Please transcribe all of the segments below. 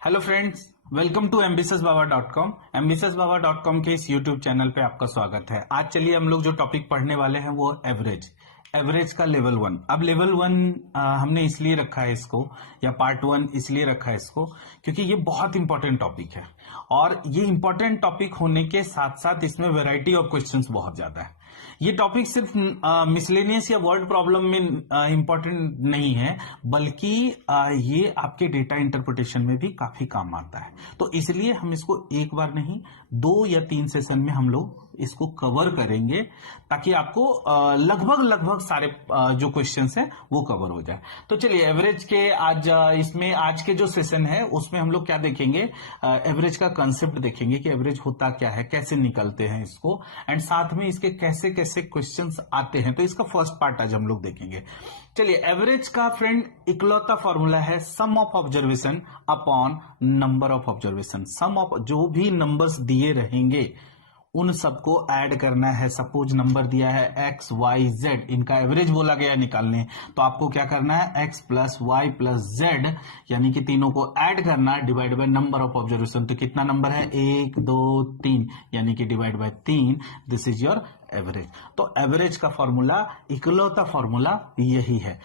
Hello friends, welcome to ambitiousbaba.com। ambitiousbaba.com के इस YouTube channel पे आपका स्वागत है। आज चलिए हम लोग जो टॉपिक पढ़ने वाले हैं वो एवरेज का लेवल 1। अब लेवल 1 हमने इसलिए रखा है इसको, या पार्ट 1 इसलिए रखा है इसको क्योंकि ये बहुत इंपॉर्टेंट टॉपिक है। और ये इंपॉर्टेंट टॉपिक होने के साथ साथ इसमें वैरायटी ऑफ क्वेश्चंस बहुत ज्यादा है। ये टॉपिक सिर्फ मिसलेनियस या वर्ड प्रॉब्लम में इंपॉर्टेंट नहीं है, बल्कि ये आपके डेटा इंटरप्रिटेशन में भी काफी काम आता है। तो इसलिए हम इसको एक बार नहीं 2 या 3 सेशन में हम लोग इसको कवर करेंगे, ताकि आपको लगभग सारे जो क्वेश्चंस हैं वो कवर हो जाए। तो चलिए एवरेज के आज के जो सेशन है उसमें हम लोग क्या देखेंगे, एवरेज का कंसेप्ट देखेंगे कि एवरेज होता क्या है, कैसे निकलते हैं इसको, एंड साथ में इसके कैसे कैसे क्वेश्चंस आते हैं। तो इसका फर्स्ट पार्ट आज हम लोग देखेंगे। चलिए, एवरेज का फ्रेंड इकलौता फॉर्मूला है sum of observation upon number of observation. Sum of जो भी नंबर्स दिए रहेंगे उन सबको ऐड करना है। सपोज नंबर दिया है एक्स वाई जेड, इनका एवरेज बोला गया निकालने, तो आपको क्या करना है, X plus Y plus Z यानी कि तीनों को ऐड करना, divide by number of observation. तो कितना नंबर है, 1 2 3, यानी कि divide by 3। This is your average. तो एवरेज का फॉर्मूला, इकलौता फॉर्मूला यही है।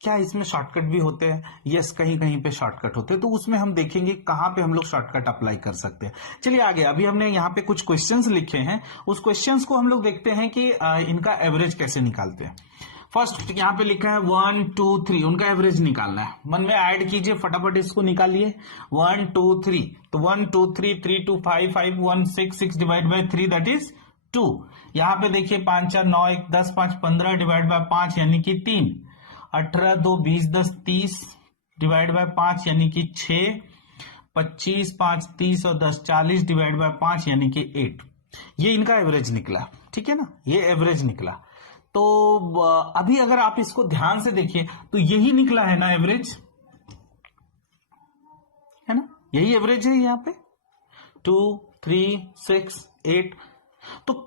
क्या इसमें शॉर्टकट भी होते हैं? यस, कहीं कहीं पे शॉर्टकट होते हैं, तो उसमें हम देखेंगे कहां पे हम लोग शॉर्टकट अप्लाई कर सकते हैं। चलिए आगे, अभी हमने यहाँ पे कुछ क्वेश्चंस लिखे हैं, उस क्वेश्चंस को हम लोग देखते हैं कि इनका एवरेज कैसे निकालते हैं। फर्स्ट यहाँ पे लिखा है 1 2 3, उनका एवरेज निकालना है। मन में ऐड कीजिए, फटाफट इसको निकालिए। 1 2 3, तो 1 2 3 3 2 5 5 1 6 6 डिवाइड बाय 3 दैट इज 2। यहाँ पे देखिए 5 4 9 1 10 5 15 डिवाइड बाय 5 यानी कि 3। 18 2 20 10 30 डिवाइड बाय 5 यानी कि 6। 25 5 30 और 10 40 डिवाइड बाय 5 यानी कि 8। ये इनका एवरेज निकला, ठीक है ना, ये एवरेज निकला। तो अभी अगर आप इसको ध्यान से देखिए तो यही निकला है ना एवरेज, है ना, यही एवरेज है यहाँ पे 2 3 6 8। तो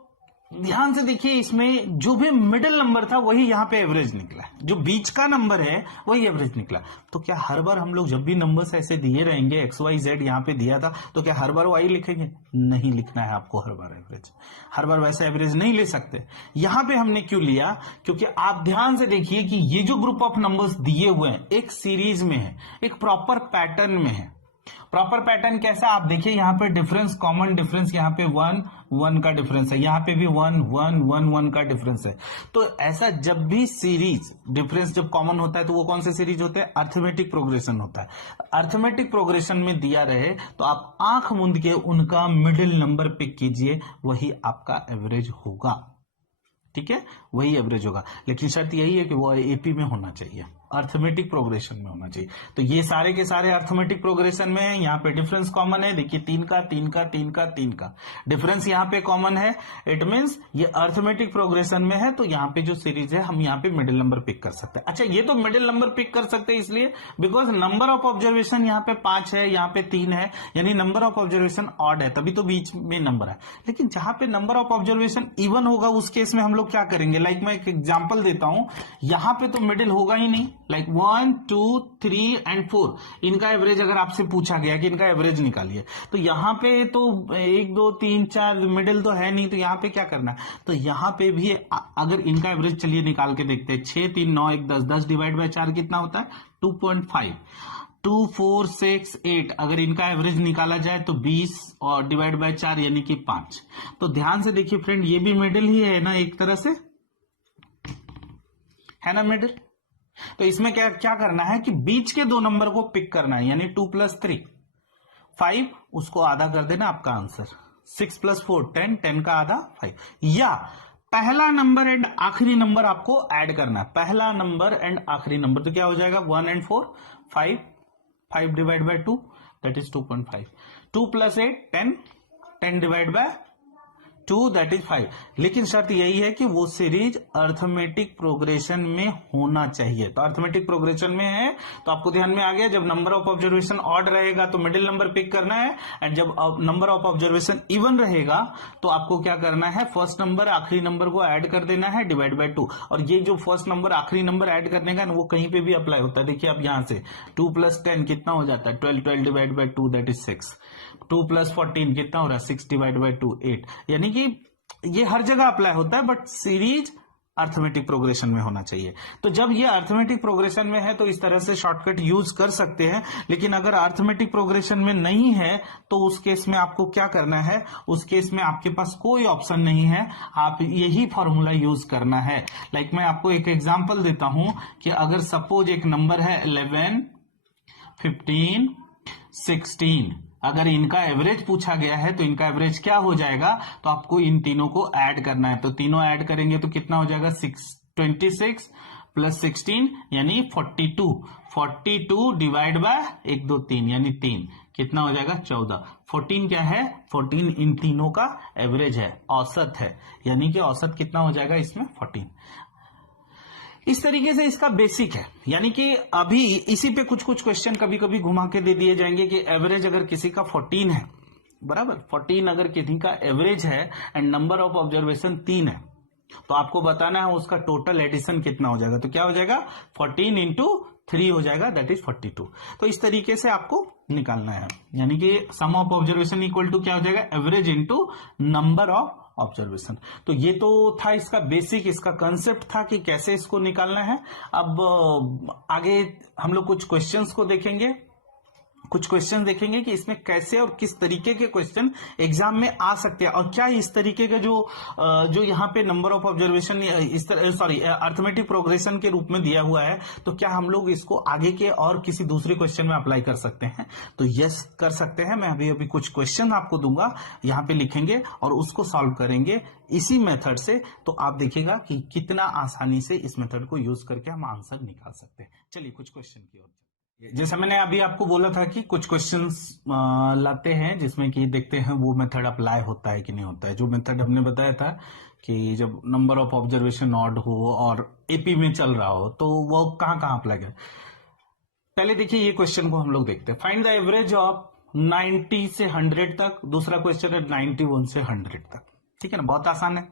ध्यान से देखिए, इसमें जो भी मिडिल नंबर था वही यहाँ पे एवरेज निकला, जो बीच का नंबर है वही एवरेज निकला। तो क्या हर बार हम लोग जब भी नंबर्स ऐसे दिए रहेंगे, एक्स वाई जेड यहाँ पे दिया था, तो क्या हर बार वाई लिखेंगे? नहीं लिखना है आपको हर बार एवरेज, हर बार वैसा एवरेज नहीं ले सकते। यहां पे हमने क्यों लिया, क्योंकि आप ध्यान से देखिए कि ये जो ग्रुप ऑफ नंबर्स दिए हुए हैं एक सीरीज में है, एक प्रॉपर पैटर्न में है। प्रॉपर पैटर्न कैसा, आप देखिए यहाँ पे डिफरेंस, कॉमन डिफरेंस यहाँ पे 1 1 का डिफरेंस है, यहाँ पे भी 1 1 1 1 का डिफरेंस है। तो ऐसा जब भी सीरीज डिफरेंस जब कॉमन होता है तो वो कौन से सीरीज होते हैं, अर्थमेटिक प्रोग्रेशन होता है। अर्थमेटिक प्रोग्रेशन में दिया रहे तो आप आंख मूंद के उनका मिडिल नंबर पिक कीजिए, वही आपका एवरेज होगा, ठीक है, वही एवरेज होगा। लेकिन शर्त यही है कि वो एपी में होना चाहिए, अर्थमेटिक प्रोग्रेशन में होना चाहिए। तो ये सारे के सारे अर्थमेटिक प्रोग्रेशन में है। यहाँ पे डिफरेंस कॉमन है, देखिए 3 का 3 का 3 का 3 का डिफरेंस यहाँ पे कॉमन है। इट मींस ये अर्थमेटिक प्रोग्रेशन में है, तो यहाँ पे जो सीरीज है हम यहाँ पे मिडिल नंबर पिक कर सकते हैं। अच्छा, ये तो मिडिल नंबर पिक कर सकते हैं इसलिए बिकॉज नंबर ऑफ ऑब्जर्वेशन यहाँ पे 5 है, यहाँ पे 3 है, यानी नंबर ऑफ ऑब्जर्वेशन ऑड है, तभी तो बीच में नंबर है। लेकिन जहां पे नंबर ऑफ ऑब्जर्वेशन इवन होगा उस केस में हम लोग क्या करेंगे, लाइक मैं एक एग्जाम्पल देता हूं, यहां पे तो मिडिल होगा ही नहीं, लाइक 1 2 3 एंड 4, इनका एवरेज अगर आपसे पूछा गया कि इनका एवरेज निकालिए, तो यहां पे तो 1 2 3 4 मिडिल तो है नहीं, तो यहां पे क्या करना है, तो यहां पे भी अगर इनका एवरेज चलिए निकाल के देखते हैं। 6 3 9 1 10, 10 डिवाइड बाय 4 कितना होता है, 2.5। 2 4 6 8, अगर इनका एवरेज निकाला जाए तो 20 और डिवाइड बाय 4 यानी कि 5। तो ध्यान से देखिए फ्रेंड, ये भी मिडिल ही है ना, एक तरह से है ना मिडिल। तो इसमें क्या क्या करना है कि बीच के दो नंबर को पिक करना है, यानी 2 + 3 5, उसको आधा कर देना, आपका आंसर 6 + 4 10, 10 का आधा 5। या पहला नंबर एंड आखिरी नंबर आपको ऐड करना है, पहला नंबर एंड आखिरी नंबर, तो क्या हो जाएगा 1 and 4 5, 5 divide by 2 that is 2.5। 2 + 8 10, 10 divide by 2 that is 5। लेकिन शर्त यही है कि वो सीरीज अर्थमेटिक प्रोग्रेशन में होना चाहिए। तो अर्थमेटिक प्रोग्रेशन में है तो आपको ध्यान में आ गया, जब नंबर ऑफ ऑब्जर्वेशन ऑड रहेगा तो मिडिल नंबर पिक करना है, एंड जब नंबर ऑफ ऑब्जर्वेशन इवन रहेगा तो आपको क्या करना है, फर्स्ट नंबर आखिरी नंबर को ऐड कर देना है डिवाइड बाय 2। और ये जो फर्स्ट नंबर आखिरी नंबर ऐड करने का वो कहीं पे भी अप्लाई होता है। देखिए अब यहां से 2 + 10 कितना हो जाता है 12, 12 डिवाइड बाय 2 दैट इज 6, 2 + 14 कितना हो रहा है 6 डिवाइड बाय 2 8। यानी कि ये हर जगह अप्लाई होता है, बट सीरीज अर्थमेटिक प्रोग्रेशन में होना चाहिए। तो जब ये अर्थमेटिक प्रोग्रेशन में है तो इस तरह से शॉर्टकट यूज कर सकते हैं, लेकिन अगर अर्थमेटिक प्रोग्रेशन में नहीं है तो उस केस में आपको क्या करना है, उस केस में आपके पास कोई ऑप्शन नहीं है, आप यही फॉर्मूला यूज करना है। लाइक मैं आपको एक एग्जांपल देता हूं कि अगर सपोज एक नंबर है 11, 15, 16, अगर इनका एवरेज पूछा गया है तो इनका एवरेज क्या हो जाएगा, तो आपको इन तीनों को ऐड करना है। तो तीनों ऐड करेंगे तो कितना हो जाएगा 26 + 16 यानी 42, 42 डिवाइड बाय 1 2 3 यानी 3 कितना हो जाएगा 14। 14 क्या है, 14 इन तीनों का एवरेज है, औसत है, यानी कि औसत कितना हो जाएगा इसमें 14। इस तरीके से इसका बेसिक है। यानी कि अभी इसी पे कुछ कुछ क्वेश्चन कभी कभी घुमा के दे दिए जाएंगे कि एवरेज अगर किसी का 14 है, बराबर 14 अगर किसी का एवरेज है एंड नंबर ऑफ ऑब्जर्वेशन 3 है, तो आपको बताना है उसका टोटल एडिशन कितना हो जाएगा। तो क्या हो जाएगा 14 × 3 हो जाएगा दैट इज 42। तो इस तरीके से आपको निकालना है, यानी कि सम ऑफ ऑब्जर्वेशन इक्वल टू क्या हो जाएगा average into number of observation. तो ये तो था इसका बेसिक, इसका कंसेप्ट था कि कैसे इसको निकालना है। अब आगे हम लोग कुछ क्वेश्चंस को देखेंगे, कुछ क्वेश्चन देखेंगे कि इसमें कैसे और किस तरीके के क्वेश्चन एग्जाम में आ सकते हैं, और क्या इस तरीके के जो यहाँ पे नंबर ऑफ ऑब्जर्वेशन इस तरह अर्थमेटिक प्रोग्रेशन के रूप में दिया हुआ है, तो क्या हम लोग इसको आगे के और किसी दूसरे क्वेश्चन में अप्लाई कर सकते हैं। तो यस कर सकते हैं। मैं अभी कुछ क्वेश्चन आपको दूंगा, यहाँ पे लिखेंगे और उसको सॉल्व करेंगे इसी मेथड से। तो आप देखिएगा कि कितना आसानी से इस मेथड को यूज करके हम आंसर निकाल सकते हैं। चलिए कुछ क्वेश्चन की ओर। जैसे मैंने अभी आपको बोला था कि कुछ क्वेश्चंस लाते हैं जिसमें कि देखते हैं वो मेथड अप्लाई होता है कि नहीं होता है। जो मेथड हमने बताया था कि जब नंबर ऑफ ऑब्जर्वेशन ऑड हो और एपी में चल रहा हो तो वो कहां कहां अप्लाई करें। पहले देखिए ये क्वेश्चन को हम लोग देखते हैं। फाइंड द एवरेज ऑफ 90 से 100 तक। दूसरा क्वेश्चन है 91 से 100 तक। ठीक है ना, बहुत आसान है।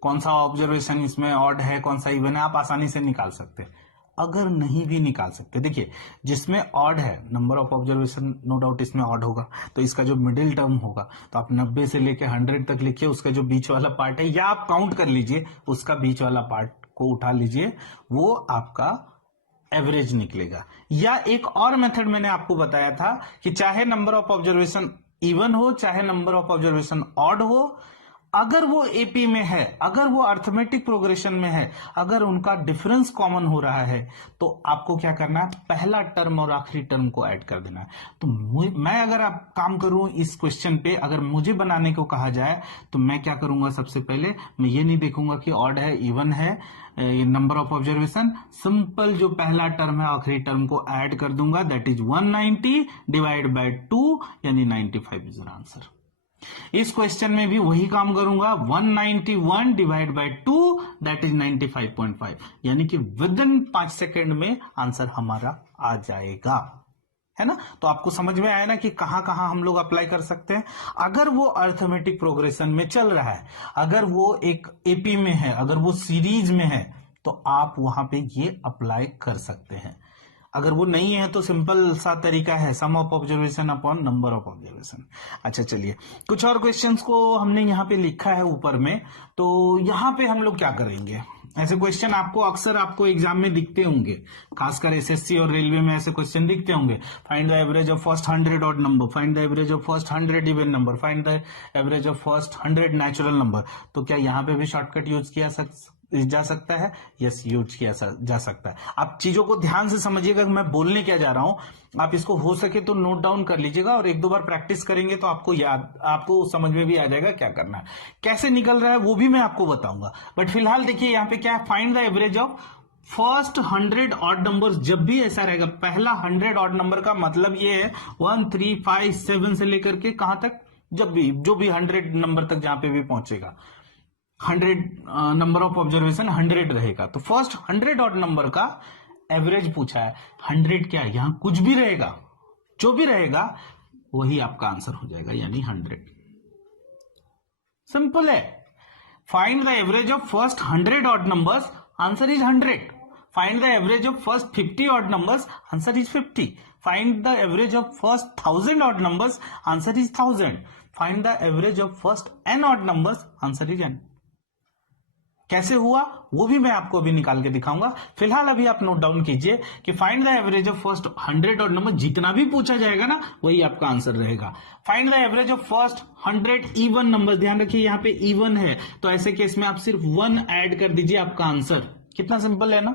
कौन सा ऑब्जर्वेशन इसमें ऑड है, कौन सा इवन है, आप आसानी से निकाल सकते हैं। अगर नहीं भी निकाल सकते, देखिए जिसमें ऑड है number of observation no doubt इसमें ऑड होगा, तो इसका जो मिडिल टर्म होगा तो आप 90 से लेके 100 तक लिखिए, उसका जो बीच वाला पार्ट है या आप काउंट कर लीजिए, उसका बीच वाला पार्ट को उठा लीजिए, वो आपका एवरेज निकलेगा। या एक और मेथड मैंने आपको बताया था कि चाहे नंबर ऑफ ऑब्जर्वेशन इवन हो चाहे नंबर ऑफ ऑब्जर्वेशन ऑड हो, अगर वो एपी में है, अगर वो अर्थमेटिक प्रोग्रेशन में है, अगर उनका डिफरेंस कॉमन हो रहा है, तो आपको क्या करना है, पहला टर्म और आखिरी टर्म को ऐड कर देना है। तो मैं अगर आप काम करूं इस क्वेश्चन पे, अगर मुझे बनाने को कहा जाए तो मैं क्या करूंगा, सबसे पहले मैं ये नहीं देखूंगा कि ऑड है इवन है नंबर ऑफ ऑब्जर्वेशन, सिंपल जो पहला टर्म है आखिरी टर्म को ऐड कर दूंगा, दैट इज 190 डिवाइड बाय 2 यानी 95 इज आंसर। इस क्वेश्चन में भी वही काम करूंगा, 191 डिवाइड बाय 2 दैट इज 95.5 यानी कि विद इन 5 सेकेंड में आंसर हमारा आ जाएगा, है ना। तो आपको समझ में आया ना कि कहां कहां हम लोग अप्लाई कर सकते हैं। अगर वो अर्थमेटिक प्रोग्रेशन में चल रहा है, अगर वो एक एपी में है, अगर वो सीरीज में है, तो आप वहां पे ये अप्लाई कर सकते हैं। अगर वो नहीं है तो सिंपल सा तरीका है, sum of observation upon number of observation. अच्छा चलिए कुछ और क्वेश्चंस को हमने यहाँ पे लिखा है ऊपर में, तो यहाँ पे हम लोग क्या करेंगे, ऐसे क्वेश्चन आपको अक्सर आपको एग्जाम में दिखते होंगे, खासकर एसएससी और रेलवे में ऐसे क्वेश्चन दिखते होंगे। Find the average of first 100 odd number, find the average of first 100 even number, find the average of first 100 natural number. तो क्या यहाँ पे भी शॉर्टकट यूज किया जा सकता है? यस, यूज किया जा सकता है। आप चीजों को ध्यान से समझिएगा, मैं बोलने क्या जा रहा हूं। आप इसको हो सके तो नोट डाउन कर लीजिएगा और एक दो बार प्रैक्टिस करेंगे तो आपको समझ में भी आ जाएगा क्या करना है। कैसे निकल रहा है वो भी मैं आपको बताऊंगा, बट फिलहाल देखिए यहाँ पे क्या है, find the average of first 100 odd numbers. जब भी ऐसा रहेगा, पहला 100 ऑड नंबर का मतलब ये है 1 3 5 7 से लेकर के कहां तक जब भी जो भी 100 नंबर तक जहां पे भी पहुंचेगा, 100 नंबर ऑफ ऑब्जर्वेशन 100 रहेगा, तो फर्स्ट 100 ऑड नंबर का एवरेज पूछा है। 100 क्या है, यहां कुछ भी रहेगा, जो भी रहेगा वही आपका आंसर हो जाएगा, यानी 100। सिंपल है। Find the average of first 100 odd numbers, answer is 100। Find the average of first 50 odd numbers, answer is 50। Find the average of first 1000 odd numbers, answer is 1000। Find the average of first n odd numbers, answer is n। कैसे हुआ वो भी मैं आपको अभी निकाल के दिखाऊंगा। फिलहाल अभी आप नोट डाउन कीजिए कि find the average of first 100 odd number, जितना भी पूछा जाएगा ना वही आपका आंसर रहेगा। Find the average of first 100 even number, ध्यान रखिए यहां पे इवन है, तो ऐसे केस में आप सिर्फ 1 ऐड कर दीजिए, आपका आंसर। कितना सिंपल है ना।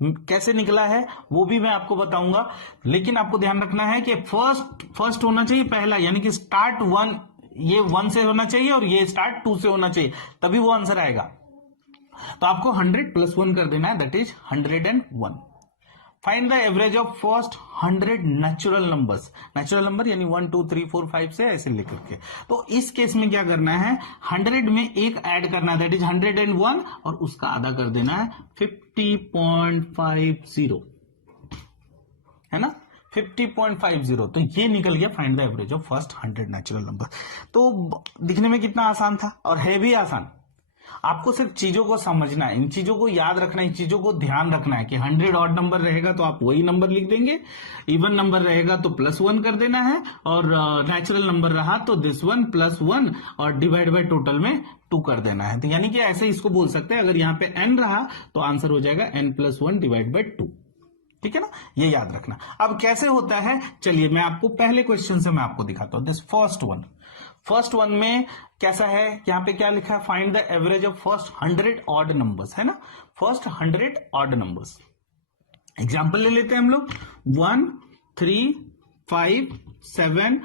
कैसे निकला है वो भी मैं आपको बताऊंगा, लेकिन आपको ध्यान रखना है कि फर्स्ट होना चाहिए पहला, यानी कि स्टार्ट 1, ये 1 से होना चाहिए और ये स्टार्ट 2 से होना चाहिए, तभी वो आंसर आएगा। तो आपको 100 प्लस 1 कर देना है, that is 101। Find the average of first 100 natural numbers, natural number यानी 1 2 3 4 5 से ऐसे लेकर के। तो इस केस में क्या करना है, 100 में एक ऐड करना है, दैट इज 101, और उसका आधा कर देना है 50.50, है ना, 50.50। तो ये निकल गया find the average of first 100 natural number. तो दिखने में कितना आसान था, और है भी आसान। आपको सिर्फ चीजों को समझना है, इन चीजों को याद रखना है, इन चीजों को ध्यान रखना है कि 100 ऑड नंबर रहेगा तो आप वही नंबर लिख देंगे, इवन नंबर रहेगा तो प्लस 1 कर देना है, और नेचुरल नंबर रहा तो दिस 1 प्लस 1 और डिवाइड बाय टोटल में 2 कर देना है। तो यानी कि ऐसे इसको बोल सकते हैं, अगर यहां पे n रहा तो आंसर हो जाएगा n प्लस 1 डिवाइड बाय 2। ठीक है ना, ये याद रखना। अब कैसे होता है, चलिए मैं आपको पहले क्वेश्चन से मैं आपको दिखाता हूं। दिस फर्स्ट वन में कैसा है, यहां पे क्या लिखा है, find the average of first 100 odd numbers, है ना, फर्स्ट 100 ऑड नंबर्स। एग्जांपल ले लेते हैं हम लोग, 1 3 5 7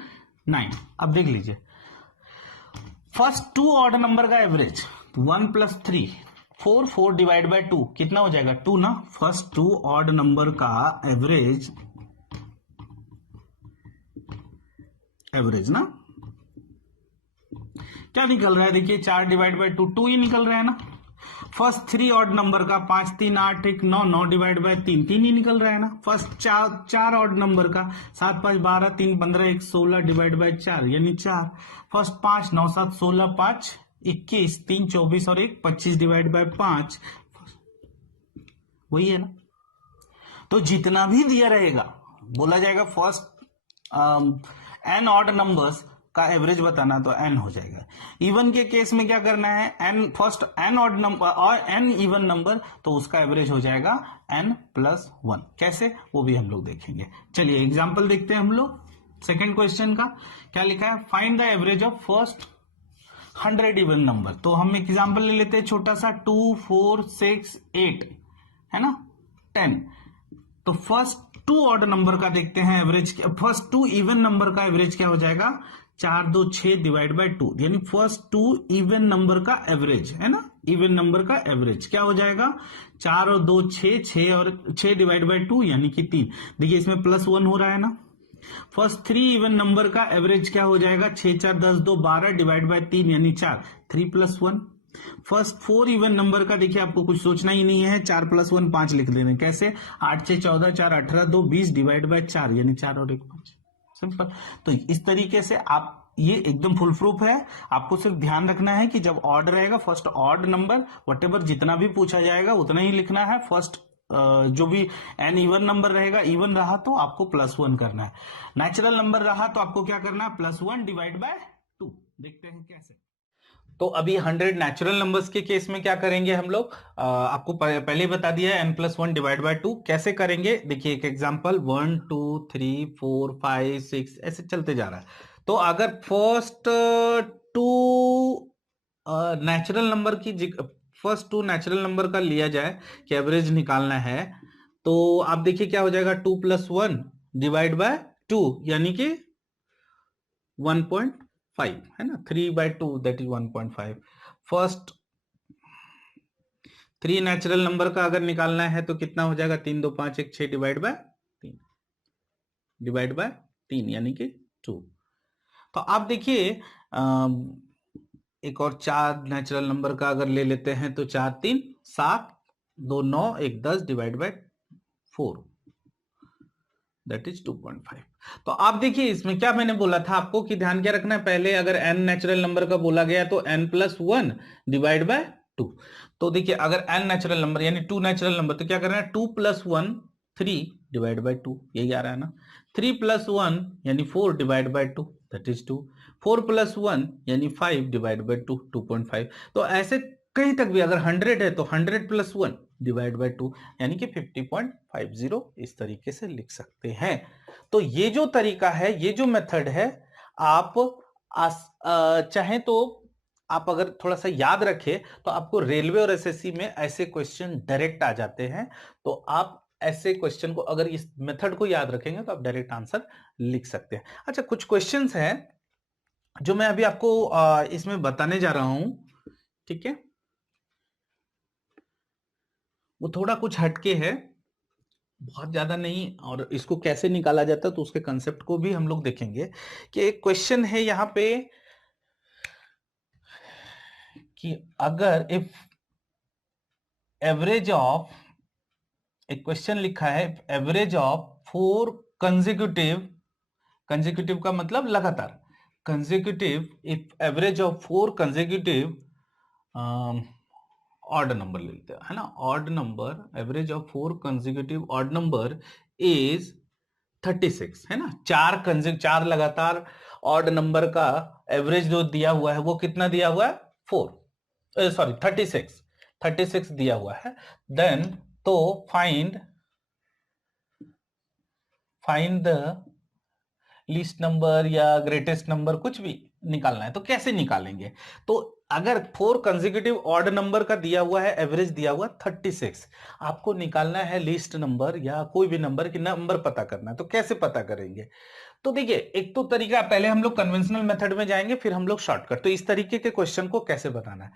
9। अब देख लीजिए फर्स्ट 2 ऑड नंबर का एवरेज, 1 प्लस 3 4, 4 डिवाइड बाय 2 कितना हो जाएगा, 2 ना। फर्स्ट 2 ऑड नंबर का एवरेज ना क्या निकल रहा है, देखिए 4 डिवाइड बाय 2 2 ही निकल रहा है ना। फर्स्ट 3 ऑड नंबर का 5 3 8 1 9 9 डिवाइड बाय 3 3 ही निकल रहा है ना। फर्स्ट 4 ऑड नंबर का 7 5 12 3 15 1 16 डिवाइड बाय 4 यानी 4। फर्स्ट 5 9 7 16 5 21 3 24 और 1 25 डिवाइड बाय 5, वही है ना। तो जितना भी दिया रहेगा बोला जाएगा फर्स्ट n ऑड नंबर्स का एवरेज बताना, तो n हो जाएगा। इवन के केस में क्या करना है, n first n odd number और n इवन नंबर, तो उसका एवरेज हो जाएगा n प्लस 1। कैसे वो भी हम लोग देखेंगे। चलिए एग्जांपल देखते हैं हम लोग। सेकंड क्वेश्चन का क्या लिखा है, find the average of first 100 even number. तो हम एग्जांपल ले लेते हैं छोटा सा, 2 4 6 8, है ना, 10। तो फर्स्ट 2 ऑड नंबर का देखते हैं एवरेज, फर्स्ट 2 इवन नंबर का एवरेज क्या हो जाएगा, 4 2 6 डिवाइड बाय 2, यानी फर्स्ट 2 इवन नंबर का एवरेज, है ना, इवन नंबर का एवरेज क्या हो जाएगा, 4 और 2 6, 6 और 6 डिवाइड बाय 2 यानी कि 3। देखिए इसमें प्लस 1 हो रहा है ना। फर्स्ट 3 इवन नंबर का एवरेज क्या हो जाएगा, 6 4 10 2 12 डिवाइड बाय 3 यानी 4, 3 प्लस 1। फर्स्ट 4 इवन नंबर का देखिए आपको कुछ सोचना ही नहीं है, 4 प्लस 1 5 लिख देना। कैसे, 8 6 14 4 18 2 20 डिवाइड बाय 4 यानी 4 और 1 5, सिंपल। तो इस तरीके से आप, ये एकदम फुल प्रूफ है। आपको सिर्फ ध्यान रखना है कि जब ऑड रहेगा, फर्स्ट ऑड नंबर वटेवर जितना भी पूछा जाएगा उतना ही लिखना है। फर्स्ट जो भी एन इवन नंबर रहेगा, इवन रहा तो आपको प्लस 1 करना है, नेचुरल नंबर रहा तो आपको क्या करना है, प्लस 1 डिवाइड बाय 2। देखते हैं कैसे। तो अभी 100 नेचुरल नंबर्स के केस में क्या करेंगे हम लोग, आपको पहले बता दिया है, n प्लस 1 डिवाइड बाय 2 कैसे करेंगे। देखिए एक एग्जांपल, 1 2 3 4 5 6 ऐसे चलते जा रहा है। तो अगर फर्स्ट 2 नेचुरल नंबर की, फर्स्ट 2 नेचुरल नंबर का लिया जाए कि एवरेज निकालना है, तो आप देखिए क्या हो जाएगा, 2 प्लस 1 डिवाइड बाय 2 यानी कि 1.5, है ना, 3 by 2 that is 1.5। First 3 natural number का अगर निकालना है तो कितना हो जाएगा, 3 2 5 1 6 डिवाइड बाय 3 यानी कि 2। तो आप देखिए एक और 4 नेचुरल नंबर का अगर ले लेते हैं तो 4 3 7, 2 9, 1 10 डिवाइड बाय 4, दैट इज 2.5। तो आप देखिए इसमें क्या मैंने बोला था आपको कि ध्यान क्या रखना है, पहले अगर n नेचुरल नंबर का बोला गया तो n+1 डिवाइड बाय 2। तो देखिए अगर n नेचुरल नंबर यानी 2 नेचुरल नंबर तो क्या करना है, 2+1 3 डिवाइड बाय 2, यही आ रहा है ना। 3+1 यानी 4 डिवाइड बाय 2, दैट इज 2। 4+1 यानी 5 डिवाइड बाय 2, 2.5। तो ऐसे कहीं तक भी अगर 100 है तो 100+1 डिवाइड बाय 2 यानी कि 50.50, इस तरीके से लिख सकते हैं। तो ये जो तरीका है, ये जो मेथड है, आप चाहें तो आप अगर थोड़ा सा याद रखें तो आपको रेलवे और एसएससी में ऐसे क्वेश्चन डायरेक्ट आ जाते हैं। तो आप ऐसे क्वेश्चन को अगर इस मेथड को याद रखेंगे तो आप डायरेक्ट आंसर लिख सकते हैं। अच्छा, कुछ क्वेश्चंस हैं जो मैं अभी आपको इसमें बताने जा रहा हूं, ठीक है। वो थोड़ा कुछ हटके है, बहुत ज्यादा नहीं, और इसको कैसे निकाला जाता है तो उसके कंसेप्ट को भी हम लोग देखेंगे। कि एक क्वेश्चन है यहां पे कि अगर इफ एवरेज ऑफ, एक क्वेश्चन लिखा है, एवरेज ऑफ 4 कंसेक्यूटिव, कंसेक्यूटिव का मतलब लगातार, consecutive, if average of 4 consecutive odd number ले लेते हैं, है ना, odd number, average of 4 consecutive odd number is 36, है ना। चार लगातार ऑड नंबर का एवरेज जो दिया हुआ है वो कितना दिया हुआ है, 4, सॉरी 36 दिया हुआ है। देन तो फाइंड द लीस्ट नंबर या ग्रेटेस्ट नंबर, कुछ भी निकालना है तो कैसे निकालेंगे। तो अगर 4 कंसेक्यूटिव ऑड नंबर का दिया हुआ है, एवरेज दिया हुआ 36, आपको निकालना है लीस्ट नंबर या कोई भी नंबर की नंबर पता करना है, तो कैसे पता करेंगे। तो देखिए एक तो तरीका, पहले हम लोग कन्वेंशनल मेथड में जाएंगे फिर हम लोग शॉर्टकट। तो इस तरीके के क्वेश्चन को कैसे बनाना है,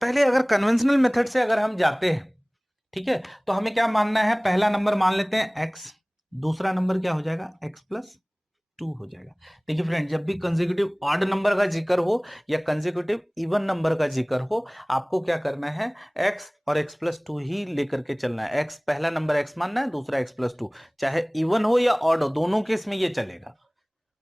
पहले अगर कन्वेंशनल मेथड से अगर हम जाते हैं, ठीक है, तो हमें क्या मानना है, पहला नंबर मान लेते हैं x, दूसरा नंबर क्या हो जाएगा, x+2 हो जाएगा। देखिए फ्रेंड, जब भी कंसेक्यूटिव ऑड नंबर का जिक्र हो या कंसेक्यूटिव इवन नंबर का जिक्र हो, आपको क्या करना है, x और x+2 ही लेकर के चलना है। x पहला नंबर x मानना है, दूसरा x+2, चाहे इवन हो या ऑड हो, दोनों केस में ये चलेगा,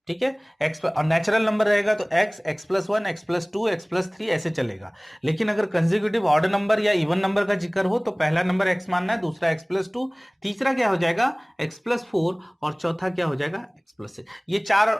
ठीक है। x और नेचुरल नंबर रहेगा तो x, x+1, x+2, x+3 ऐसे चलेगा। लेकिन अगर कंसेक्यूटिव ऑड नंबर या इवन नंबर का जिक्र हो तो पहला नंबर x मानना है, दूसरा x+2, तीसरा क्या हो जाएगा x+4 और चौथा क्या हो जाएगा x+6। ये चार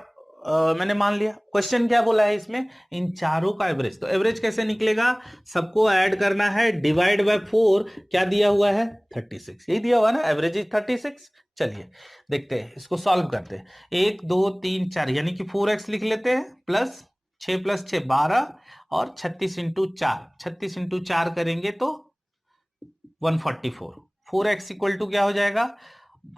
मैंने मान लिया। क्वेश्चन क्या बोला है इसमें, इन चारों का एवरेज। तो एवरेज कैसे निकलेगा, सबको ऐड करना है, डिवाइड बाय 4, क्या दिया हुआ है 36, यही दिया हुआ है ना, एवरेज इज 36। चलिए देखते हैं, इसको सॉल्व करते हैं। 1 2 3 4 यानी कि 4x लिख लेते हैं, प्लस 6+6 12 और 36 इंटू 4, 36 इंटू 4 करेंगे तो 144। 4x इक्वल टू क्या हो जाएगा,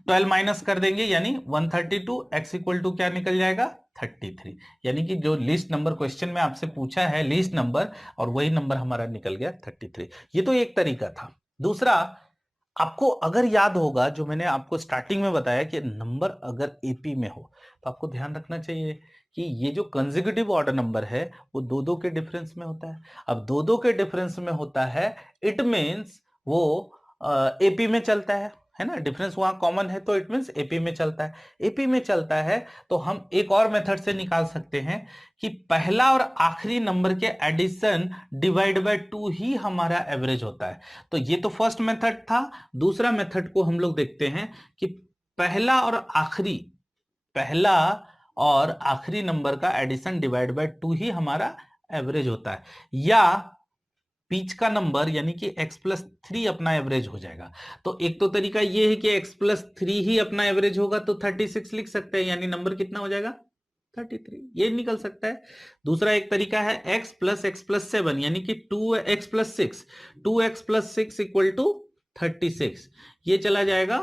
12 माइनस कर देंगे यानी 132, x इक्वल टू क्या निकल जाएगा 33। यानी कि जो लिस्ट नंबर क्वेश्चन में आपसे पूछा है लिस्ट नंबर, और वही नंबर हमारा निकल गया 33। ये तो एक तरीका था। दूसरा, आपको अगर याद होगा जो मैंने आपको स्टार्टिंग में बताया कि नंबर अगर एपी में हो तो आपको ध्यान रखना चाहिए कि ये जो कंसेक्यूटिव ऑर्डर नंबर है वो दो दो के डिफरेंस में होता है। अब दो दो के डिफरेंस में होता है, इट मीन्स वो एपी में चलता है ना, डिफरेंस वहां कॉमन है तो इट मींस एपी में चलता है। एपी में चलता है तो हम एक और मेथड से निकाल सकते हैं कि पहला और आखिरी नंबर के एडिशन डिवाइड बाय 2 ही हमारा एवरेज होता है। तो ये तो फर्स्ट मेथड था। दूसरा मेथड को हम लोग देखते हैं कि पहला और आखिरी नंबर का एडिशन डिवाइड बाय 2 ही हमारा एवरेज होता है, या बीच का नंबर यानी कि x+3 अपना एवरेज हो जाएगा। तो एक तो तरीका ये है कि x+3 ही अपना एवरेज होगा तो 36 लिख सकते हैं, यानी नंबर कितना हो जाएगा 33, ये निकल सकता है। दूसरा एक तरीका है x+x+7 यानी कि 2x+6, 2x+6 इक्वल टू 36, ये चला जाएगा,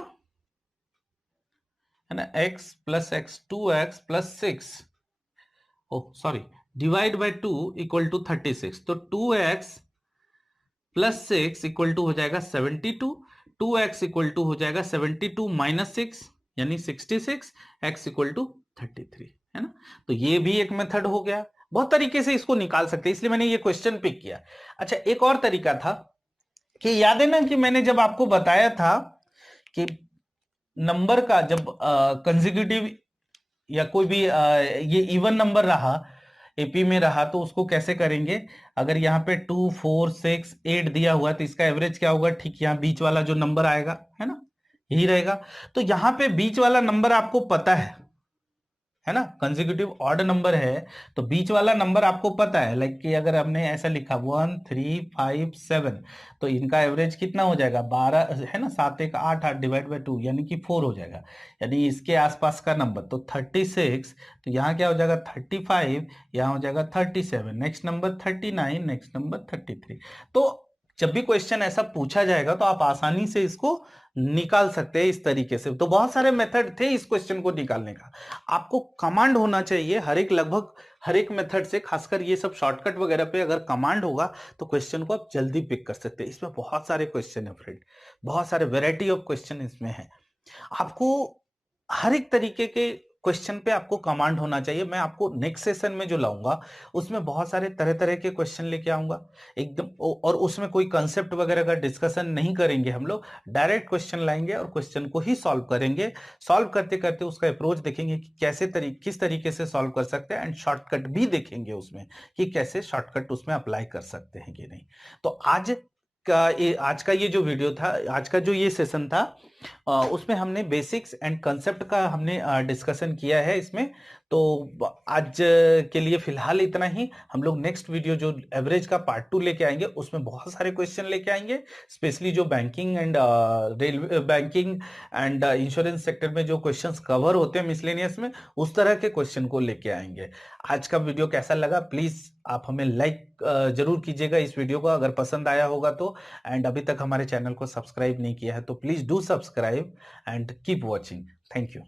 है ना, x+x 2x+6, oh sorry, divide by 2 equal to 36, तो 2x+6 इक्वल टू हो जाएगा 72, 2x इक्वल टू हो जाएगा 72 माइनस 6 यानी 66, x इक्वल टू 33, है ना। तो ये भी एक मेथड हो गया, बहुत तरीके से इसको निकाल सकते हैं, इसलिए मैंने ये क्वेश्चन पिक किया। अच्छा, एक और तरीका था कि याद है ना कि मैंने जब आपको बताया था कि नंबर का जब कंसेक्यूटिव या कोई भी ये इवन नंबर रहा, एपी में रहा, तो उसको कैसे करेंगे। अगर यहाँ पे 2 4 6 8 दिया हुआ है तो इसका एवरेज क्या होगा, ठीक यहाँ बीच वाला जो नंबर आएगा, है ना, यही रहेगा। तो यहाँ पे बीच वाला नंबर आपको पता है ना, कंसेक्यूटिव ऑड नंबर है तो बीच वाला नंबर आपको पता है। लाइक कि अगर हमने ऐसा लिखा 1 3 5 7, तो इनका एवरेज कितना हो जाएगा, 12 है ना, 7 1 8 8 डिवाइड बाई 2 यानी कि 4 हो जाएगा, यानी इसके आसपास का नंबर। तो 36, तो यहाँ क्या हो जाएगा 35, यहाँ हो जाएगा 37, नेक्स्ट नंबर 39, नेक्स्ट नंबर 33। तो जब भी क्वेश्चन ऐसा पूछा जाएगा तो आप आसानी से इसको निकाल सकते हैं इस तरीके से। तो बहुत सारे मेथड थे इस क्वेश्चन को निकालने का। आपको कमांड होना चाहिए हर एक, लगभग हर एक मेथड से, खासकर ये सब शॉर्टकट वगैरह पे अगर कमांड होगा तो क्वेश्चन को आप जल्दी पिक कर सकते हैं। इसमें बहुत सारे क्वेश्चन है फ्रेंड, बहुत सारे वेराइटी ऑफ क्वेश्चन इसमें है। आपको हर एक तरीके के क्वेश्चन पे आपको कमांड होना चाहिए। मैं आपको नेक्स्ट सेशन में जो लाऊंगा उसमें बहुत सारे तरह तरह के क्वेश्चन लेके आऊंगा एकदम, और उसमें कोई कंसेप्ट वगैरह का डिस्कशन नहीं करेंगे हम लोग, डायरेक्ट क्वेश्चन लाएंगे और क्वेश्चन को ही सॉल्व करेंगे। सॉल्व करते करते उसका अप्रोच देखेंगे कि किस तरीके से सॉल्व कर सकते हैं, एंड शॉर्टकट भी देखेंगे उसमें कि कैसे शॉर्टकट उसमें अप्लाई कर सकते हैं कि नहीं। तो आज का ये जो वीडियो था, आज का जो ये सेशन था, उसमें हमने बेसिक्स एंड कंसेप्ट का हमने डिस्कशन किया है इसमें। तो आज के लिए फिलहाल इतना ही। हम लोग नेक्स्ट वीडियो जो एवरेज का पार्ट 2 लेके आएंगे उसमें बहुत सारे क्वेश्चन लेके आएंगे, स्पेशली जो banking and railway banking and insurance sector में जो क्वेश्चंस कवर होते हैं मिसलेनियस में, उस तरह के क्वेश्चन को लेके आएंगे। आज का वीडियो कैसा लगा प्लीज आप हमें लाइक जरूर कीजिएगा इस वीडियो को अगर पसंद आया होगा तो, एंड अभी तक हमारे चैनल को सब्सक्राइब नहीं किया है तो please do subscribe and keep watching. Thank you.